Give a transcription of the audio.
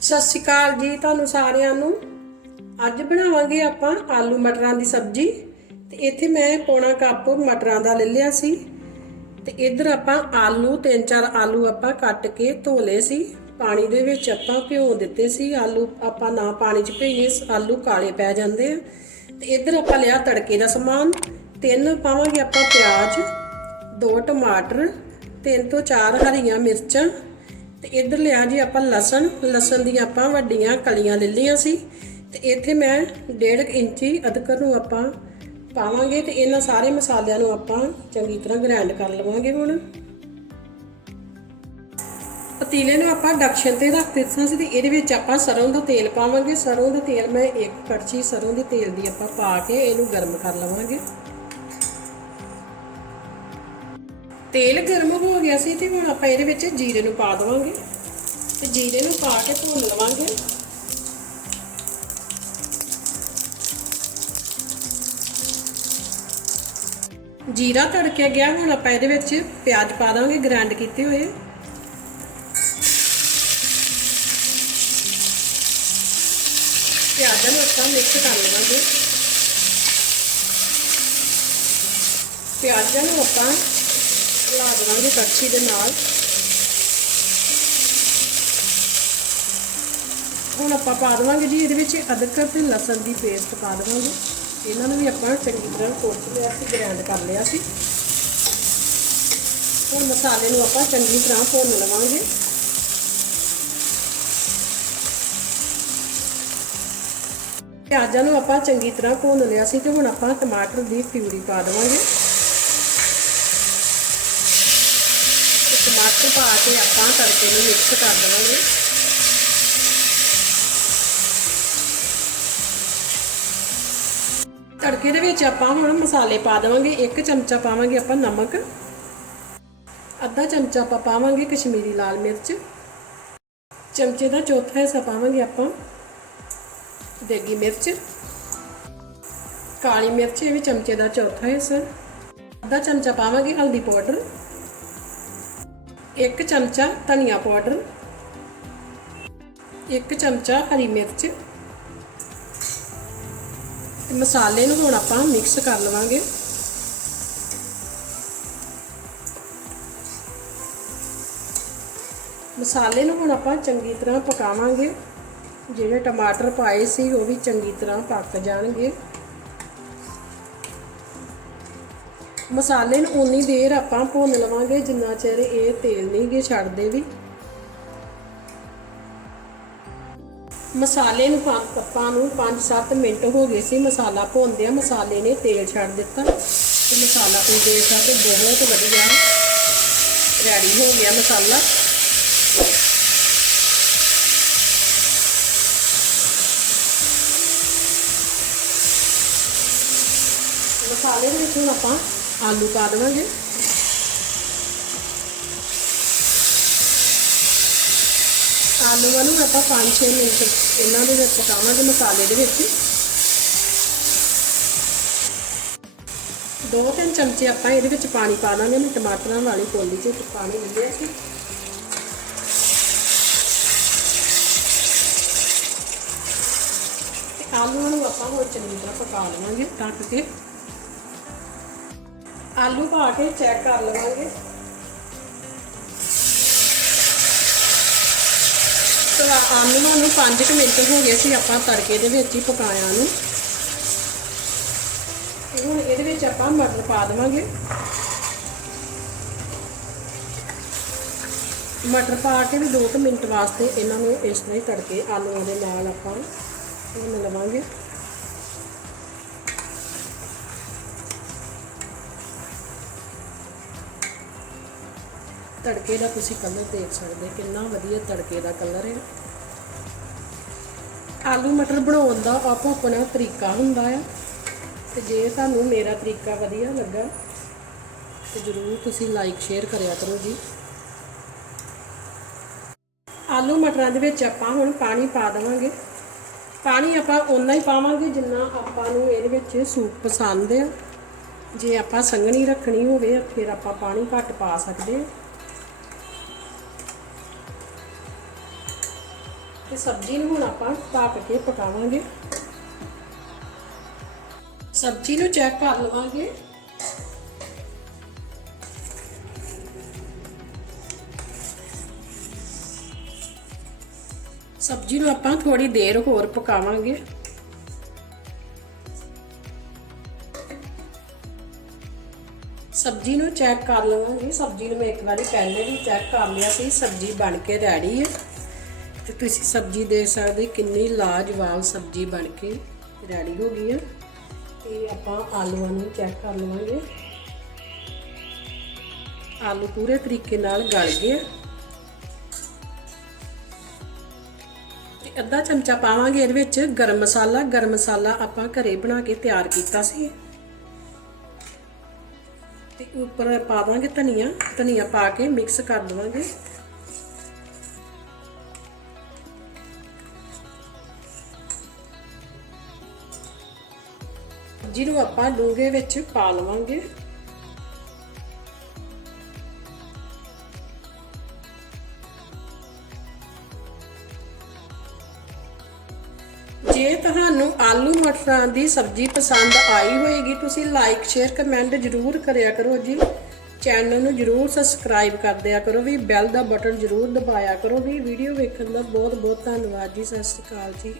ਸਤਿ ਸ਼੍ਰੀ ਅਕਾਲ ਜੀ ਤੁਹਾਨੂੰ ਸਾਰਿਆਂ ਨੂੰ। ਅੱਜ ਬਣਾਵਾਂਗੇ ਆਪਾਂ ਆਲੂ ਮਟਰਾਂ ਦੀ ਸਬਜ਼ੀ। ਤੇ ਇੱਥੇ ਮੈਂ ਪੌਣਾ ਕੱਪ ਮਟਰਾਂ ਦਾ ਲੈ ਲਿਆ ਸੀ। ਤੇ ਇੱਧਰ ਆਪਾਂ ਆਲੂ, ਤਿੰਨ ਚਾਰ ਆਲੂ ਆਪਾਂ ਕੱਟ ਕੇ ਧੋ ਲਏ ਸੀ। ਪਾਣੀ ਦੇ ਵਿੱਚ ਆਪਾਂ ਭਿਓ ਦਿੱਤੇ ਸੀ। ਆਲੂ ਆਪਾਂ ਨਾ ਪਾਣੀ 'ਚ ਭੇਈਏ ਆਲੂ ਕਾਲੇ ਪੈ ਜਾਂਦੇ ਆ। ਤੇ ਇੱਧਰ ਆਪਾਂ ਲਿਆ ਤੜਕੇ ਦਾ ਸਮਾਨ। ਤਿੰਨ ਪਾਵਾਂਗੇ ਆਪਾਂ ਪਿਆਜ਼, ਦੋ ਟਮਾਟਰ, ਤਿੰਨ ਤੋਂ ਚਾਰ ਹਰੀਆਂ ਮਿਰਚਾਂ ਤੇ ਇੱਧਰ ਲਿਆ ਜੀ ਆਪਾਂ ਲਸਣ। ਲਸਣ ਦੀਆਂ ਆਪਾਂ ਵੱਡੀਆਂ ਕਲੀਆਂ ਲੈ ਲਈਆਂ ਸੀ। ਤੇ ਇੱਥੇ ਮੈਂ 1.5 ਇੰਚੀ ਅਦਰਕ ਨੂੰ ਆਪਾਂ ਪਾਵਾਂਗੇ ਤੇ ਇਹਨਾਂ ਸਾਰੇ ਮਸਾਲਿਆਂ ਨੂੰ ਆਪਾਂ ਚੰਗੀ ਤਰ੍ਹਾਂ ਗ੍ਰਾਈਂਡ ਕਰ ਲਵਾਂਗੇ ਹੁਣ। ਪਤੀਲੇ ਨੂੰ ਆਪਾਂ ਡਕਸ਼ਨ ਤੇ ਰੱਖ ਦਿੱਤਾ ਸੀ ਤੇ ਇਹਦੇ ਵਿੱਚ ਆਪਾਂ ਸਰੋਂ ਦਾ ਤੇਲ ਪਾਵਾਂਗੇ। ਸਰੋਂ ਦਾ ਤੇਲ ਮੈਂ ਇੱਕ ਕੜਛੀ ਸਰੋਂ ਦੇ ਤੇਲ ਦੀ ਆਪਾਂ ਪਾ ਕੇ ਇਹਨੂੰ ਗਰਮ ਕਰ ਲਵਾਂਗੇ। ਤੇਲ ਗਰਮ ਹੋ ਗਿਆ ਸੀ ਤੇ ਹੁਣ ਆਪਾਂ ਇਹਦੇ ਵਿੱਚ ਜੀਰੇ ਨੂੰ ਪਾ ਦਵਾਂਗੇ। ਤੇ ਜੀਰੇ ਨੂੰ ਪਾ ਕੇ ਭੁੰਨ ਲਵਾਂਗੇ। ਜੀਰਾ ਤੜਕਿਆ ਗਿਆ, ਹੁਣ ਆਪਾਂ ਇਹਦੇ ਵਿੱਚ ਪਿਆਜ਼ ਪਾ ਦਾਂਗੇ ਗ੍ਰਾਈਂਡ ਕੀਤੇ ਹੋਏ। ਪਿਆਜ਼ਾਂ ਨੂੰ ਆਪਾਂ ਮਿਕਸ ਕਰ ਲਵਾਂਗੇ। ਪਿਆਜ਼ਾਂ ਨੂੰ ਆਪਾਂ ਲਾ ਦੇਵਾਂਗੇ ਕੜਛੀ ਦੇ ਨਾਲ। ਹੁਣ ਆਪਾਂ ਪਾ ਦੇਵਾਂਗੇ ਜੀ, ਇਹਦੇ ਵਿੱਚ ਅਦਰਕ ਤੇ ਲਸਣ ਦੀ ਪੇਸਟ ਪਾ ਦੇਵਾਂਗੇ। ਇਹਨਾਂ ਨੂੰ ਵੀ ਆਪਾਂ ਚੰਗੀ ਤਰ੍ਹਾਂ ਕੋਟ ਲਿਆ ਸੀ ਗ੍ਰਾਈਂਡ ਕਰ ਲਿਆ ਸੀ। ਹੁਣ ਮਸਾਲੇ ਨੂੰ ਆਪਾਂ ਚੰਗੀ ਤਰ੍ਹਾਂ ਭੁੰਨ ਲਵਾਂਗੇ। ਪਿਆਜ਼ਾਂ ਨੂੰ ਆਪਾਂ ਚੰਗੀ ਤਰ੍ਹਾਂ ਭੁੰਨ ਲਿਆ ਸੀ ਤੇ ਹੁਣ ਆਪਾਂ ਟਮਾਟਰ ਦੀ ਪਿਊਰੀ ਪਾ ਦੇਵਾਂਗੇ। ਟਮਾਟਰ ਪਾ ਕੇ ਆਪਾਂ ਤੜਕੇ ਨੂੰ ਮਿਕਸ ਕਰ ਦੇਵਾਂਗੇ। ਤੜਕੇ ਦੇ ਵਿੱਚ ਆਪਾਂ ਹੁਣ ਮਸਾਲੇ ਪਾ ਦੇਵਾਂਗੇ, ਇੱਕ ਚਮਚਾ ਪਾਵਾਂਗੇ ਆਪਾਂ ਨਮਕ, ਅੱਧਾ ਚਮਚਾ ਆਪਾਂ ਪਾਵਾਂਗੇ ਕਸ਼ਮੀਰੀ ਲਾਲ ਮਿਰਚ, ਚਮਚੇ ਦਾ ਚੌਥਾ ਹਿੱਸਾ ਪਾਵਾਂਗੇ ਆਪਾਂ ਦੇਗੀ ਮਿਰਚ, ਕਾਲੀ ਮਿਰਚ, ਇਹ ਵੀ ਚਮਚੇ ਦਾ ਚੌਥਾ ਹਿੱਸਾ, ਅੱਧਾ ਚਮਚਾ ਪਾਵਾਂਗੇ ਹਲਦੀ ਪਾਊਡਰ ਇੱਕ ਚਮਚਾ ਧਨੀਆ ਪਾਊਡਰ, ਇੱਕ ਚਮਚਾ ਹਰੀ ਮਿਰਚ। ਤੇ ਮਸਾਲੇ ਨੂੰ ਹੁਣ ਆਪਾਂ ਮਿਕਸ ਕਰ ਲਵਾਂਗੇ। ਮਸਾਲੇ ਨੂੰ ਹੁਣ ਆਪਾਂ ਚੰਗੀ ਤਰ੍ਹਾਂ ਪਕਾਵਾਂਗੇ। ਜਿਹੜੇ ਟਮਾਟਰ ਪਾਏ ਸੀ, ਉਹ ਵੀ ਚੰਗੀ ਤਰ੍ਹਾਂ ਪੱਕ ਜਾਣਗੇ। ਮਸਾਲੇ ਨੂੰ ਉਨੀ ਦੇਰ ਆਪਾਂ ਭੁੰਨ ਲਵਾਂਗੇ, ਜਿੰਨਾ ਚਿਰ ਇਹ ਤੇਲ ਨਹੀਂ ਗੇ ਛੱਡਦੇ ਵੀ। ਮਸਾਲੇ ਨੂੰ ਆਪਾਂ ਨੂੰ 5-7 ਮਿੰਟ ਹੋ ਗਏ ਸੀ ਮਸਾਲਾ ਭੁੰਨਦਿਆਂ, ਮਸਾਲੇ ਨੇ ਤੇਲ ਛੱਡ ਦਿੱਤਾ। ਤੇ ਮਸਾਲਾ ਤੁਸੀਂ ਦੇਖ ਸਕਦੇ ਬਹੁਤ ਵਧੀਆ ਰੈਡੀ ਹੋ ਗਿਆ ਮਸਾਲਾ। ਮਸਾਲੇ ਦੇ ਵਿੱਚ ਹੁਣ ਆਪਾਂ ਆਲੂ ਪਾ ਦੇਵਾਂਗੇ। ਆਲੂਆਂ ਨੂੰ ਆਪਾਂ 5-6 ਮਿੰਟ ਇਹਨਾਂ ਦੇ ਵਿੱਚ ਪਕਾਵਾਂਗੇ ਮਸਾਲੇ ਦੇ ਵਿੱਚ। ਦੋ ਤਿੰਨ ਚਮਚੇ ਆਪਾਂ ਇਹਦੇ ਵਿੱਚ ਪਾਣੀ ਪਾ ਦਾਂਗੇ ਮੈਂ ਟਮਾਟਰਾਂ ਵਾਲੀ ਕੋਲੀ 'ਚ ਪਾਣੀ ਲਿਆ ਸੀ ਆਲੂਆਂ ਨੂੰ ਆਪਾਂ ਹੋਰ ਚੰਗੀ ਤਰ੍ਹਾਂ ਪਕਾ ਲਵਾਂਗੇ ਢੱਕ ਕੇ। ਆਲੂ ਪਾ ਕੇ ਚੈੱਕ ਕਰ ਲਵਾਂਗੇ। ਤਾਂ ਆਲੂਆਂ ਨੂੰ 5 ਮਿੰਟ ਹੋ ਗਏ ਸੀ ਆਪਾਂ ਤੜਕੇ ਦੇ ਵਿੱਚ ਹੀ ਪਕਾਇਆ ਨੂੰ। ਹੁਣ ਇਹਦੇ ਵਿੱਚ ਆਪਾਂ ਮਟਰ ਪਾ ਦੇਵਾਂਗੇ। ਮਟਰ ਪਾ ਕੇ ਵੀ 2 ਮਿੰਟ ਵਾਸਤੇ ਇਹਨਾਂ ਨੂੰ ਇਸ ਤਰ੍ਹਾਂ ਹੀ ਤੜਕੇ ਆਲੂਆਂ ਦੇ ਨਾਲ ਆਪਾਂ ਭੁੰਨ ਤੜਕੇ ਦਾ ਤੁਸੀਂ ਕਲਰ ਦੇਖ ਸਕਦੇ ਕਿੰਨਾ ਵਧੀਆ ਤੜਕੇ ਦਾ ਕਲਰ ਹੈ। ਆਲੂ ਮਟਰ ਬਣਾਉਣ ਦਾ ਆਪੋ ਆਪਣਾ ਤਰੀਕਾ ਹੁੰਦਾ ਆ। ਤੇ ਜੇ ਤੁਹਾਨੂੰ ਮੇਰਾ ਤਰੀਕਾ ਵਧੀਆ ਲੱਗਾ, ਤੇ ਜਰੂਰ ਤੁਸੀਂ ਲਾਈਕ ਸ਼ੇਅਰ ਕਰਿਆ ਕਰੋ ਜੀ। ਆਲੂ ਮਟਰਾਂ ਦੇ ਵਿੱਚ ਆਪਾਂ ਹੁਣ ਪਾਣੀ ਪਾ ਦੇਵਾਂਗੇ। ਪਾਣੀ ਆਪਾਂ ਓਨਾ ਹੀ ਪਾਵਾਂਗੇ ਜਿੰਨਾ ਆਪਾਂ ਨੂੰ ਇਹਦੇ ਵਿੱਚ ਸੂਪ ਪਸੰਦ ਆ। ਜੇ ਆਪਾਂ ਸੰਘਣੀ ਰੱਖਣੀ ਹੋਵੇ, ਫਿਰ ਆਪਾਂ ਪਾਣੀ ਘੱਟ ਪਾ ਸਕਦੇ ਹਾਂ ਤੇ ਸਬਜ਼ੀ ਨੂੰ ਹੁਣ ਆਪਾਂ ਢੱਕ ਕੇ ਪਕਾਵਾਂਗੇ। ਸਬਜ਼ੀ ਨੂੰ ਚੈੱਕ ਕਰ ਲਵਾਂਗੇ। ਸਬਜ਼ੀ ਨੂੰ ਆਪਾਂ ਥੋੜੀ ਦੇਰ ਹੋਰ ਪਕਾਵਾਂਗੇ। ਸਬਜ਼ੀ ਨੂੰ ਚੈੱਕ ਕਰ ਲਵਾਂਗੇ। ਸਬਜ਼ੀ ਨੂੰ ਮੈਂ ਇੱਕ ਵਾਰੀ ਪਹਿਲੇ ਵੀ ਚੈੱਕ ਕਰ ਲਿਆ ਸੀ, ਸਬਜ਼ੀ ਬਣ ਕੇ ਰੈਡੀ ਹੈ। ਤੇ ਤੁਸੀਂ ਸਬਜ਼ੀ ਦੇ ਸਕਦੇ, ਕਿੰਨੀ ਲਾਜਵਾਬ ਸਬਜ਼ੀ ਬਣ ਕੇ ਰੈਡੀ ਹੋ ਗਈ ਆ। ਤੇ ਆਪਾਂ ਆਲੂਆਂ ਨੂੰ ਚੈੱਕ ਕਰ ਲਵਾਂਗੇ। ਆਲੂ ਪੂਰੇ ਤਰੀਕੇ ਨਾਲ ਗਲ ਗਏ ਤੇ ਅੱਧਾ ਚਮਚਾ ਪਾਵਾਂਗੇ ਇਹਦੇ ਵਿੱਚ ਗਰਮ ਮਸਾਲਾ। ਗਰਮ ਮਸਾਲਾ ਆਪਾਂ ਘਰੇ ਬਣਾ ਕੇ ਤਿਆਰ ਕੀਤਾ ਸੀ। ਤੇ ਉੱਪਰ ਪਾ ਦਾਂਗੇ ਧਨੀਆ। ਧਨੀਆ ਪਾ ਕੇ ਮਿਕਸ ਕਰ ਦਵਾਂਗੇ। ਜਿਹਨੂੰ ਆਪਾਂ ਡੂੰਘੇ ਵਿੱਚ ਪਾ ਲਵਾਂਗੇ। ਜੇ ਤੁਹਾਨੂੰ ਆਲੂ ਮਟਰਾਂ ਦੀ ਸਬਜ਼ੀ ਪਸੰਦ ਆਈ ਹੋਏਗੀ, ਤੁਸੀਂ ਲਾਈਕ ਸ਼ੇਅਰ ਕਮੈਂਟ ਜ਼ਰੂਰ ਕਰਿਆ ਕਰੋ ਜੀ। ਚੈਨਲ ਨੂੰ ਜ਼ਰੂਰ ਸਬਸਕ੍ਰਾਈਬ ਕਰ ਦਿਆ ਕਰੋ ਵੀ ਬੈਲ ਦਾ ਬਟਨ ਜ਼ਰੂਰ ਦਬਾਇਆ ਕਰੋ ਵੀ। ਵੀਡੀਓ ਵੇਖਣ ਦਾ ਬਹੁਤ ਬਹੁਤ ਧੰਨਵਾਦ ਜੀ, ਸਤਿ ਸ਼੍ਰੀ ਅਕਾਲ ਜੀ।